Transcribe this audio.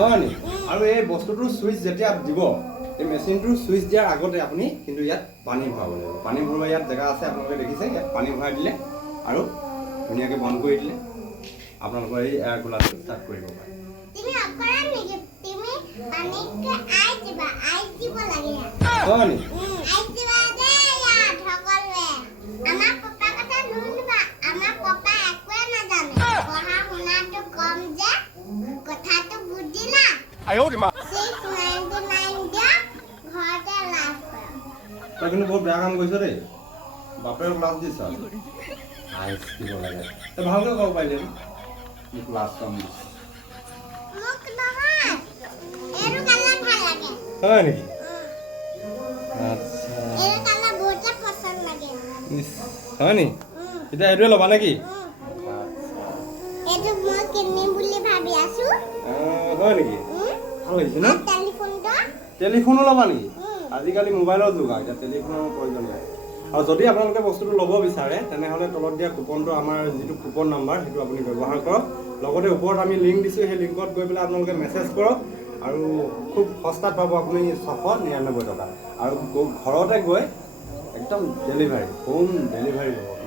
হয় নি আৰু এই বস্তুটোৰ সুইচ যেতিয়া দিব এই মেচিনটোৰ সুইচ দিয়াৰ আগতে আপুনি কিন্তু ইয়াত পানী ভৰাব লাগিব পানী ভৰোৱা ইয়াত জেগা আছে আপোনালোকে দেখিছে ইয়াত পানী ভৰাই দিলে আৰু ধুনীয়াকৈ বন্ধ কৰি দিলে আপোনালোকৰ এই এয়াৰ কুলাৰটো ষ্টাৰ্ট কৰিব পাৰে তুমি অকৰা নেকি তুমি পানীকে আই দিবা আই দিব লাগে হয় নি আই দিবা দে ইয়াত সকলোৱে আমাৰ পাপা কথা নুশুনিবা আমাৰ পাপা একোৱে নাজানে পঢ়া শুনাটো কম যে কথাটো বুজিলা আইও মা 699 দিয়া ঘৰতে লাভ কৰা তই কিন্তু বহুত বেয়া কাম কৰিছ দেই বাপেৰ ক্লাছ দিছ আইচ দিব লাগে তই ভালকৈ ক'ব পাৰিলে মোক ক্লাছ কম দিছ মোক নহয় এইটো কালাৰ ভাল লাগে হয় নেকি আচ্ছা এইটো কালাৰ বহুতে পছন্দ লাগে হয় নি এতিয়া এইটোৱে ল'বা নেকি এইটো মই কিনিম বুলি ভাবি আছো হয় নেকি ভাল লাগিছে ন টেলিফোনটো টেলিফোনো ল'বা নেকি আজিকালি মোবাইলৰ যুগ এতিয়া টেলিফোনৰ প্ৰয়োজন নাই আৰু যদি আপোনালোকে বস্তুটো ল'ব বিচাৰে তেনেহ'লে তলত দিয়া কুপনটো আমাৰ যিটো কুপন নাম্বাৰ সেইটো আপুনি ব্যৱহাৰ কৰক লগতে ওপৰত আমি লিংক দিছোঁ সেই লিংকত গৈ পেলাই আপোনালোকে মেছেজ কৰক আৰু খুব সস্তাত পাব আপুনি 699 টকা আৰু ঘৰতে গৈ একদম ডেলিভাৰী হোম ডেলিভাৰী পাব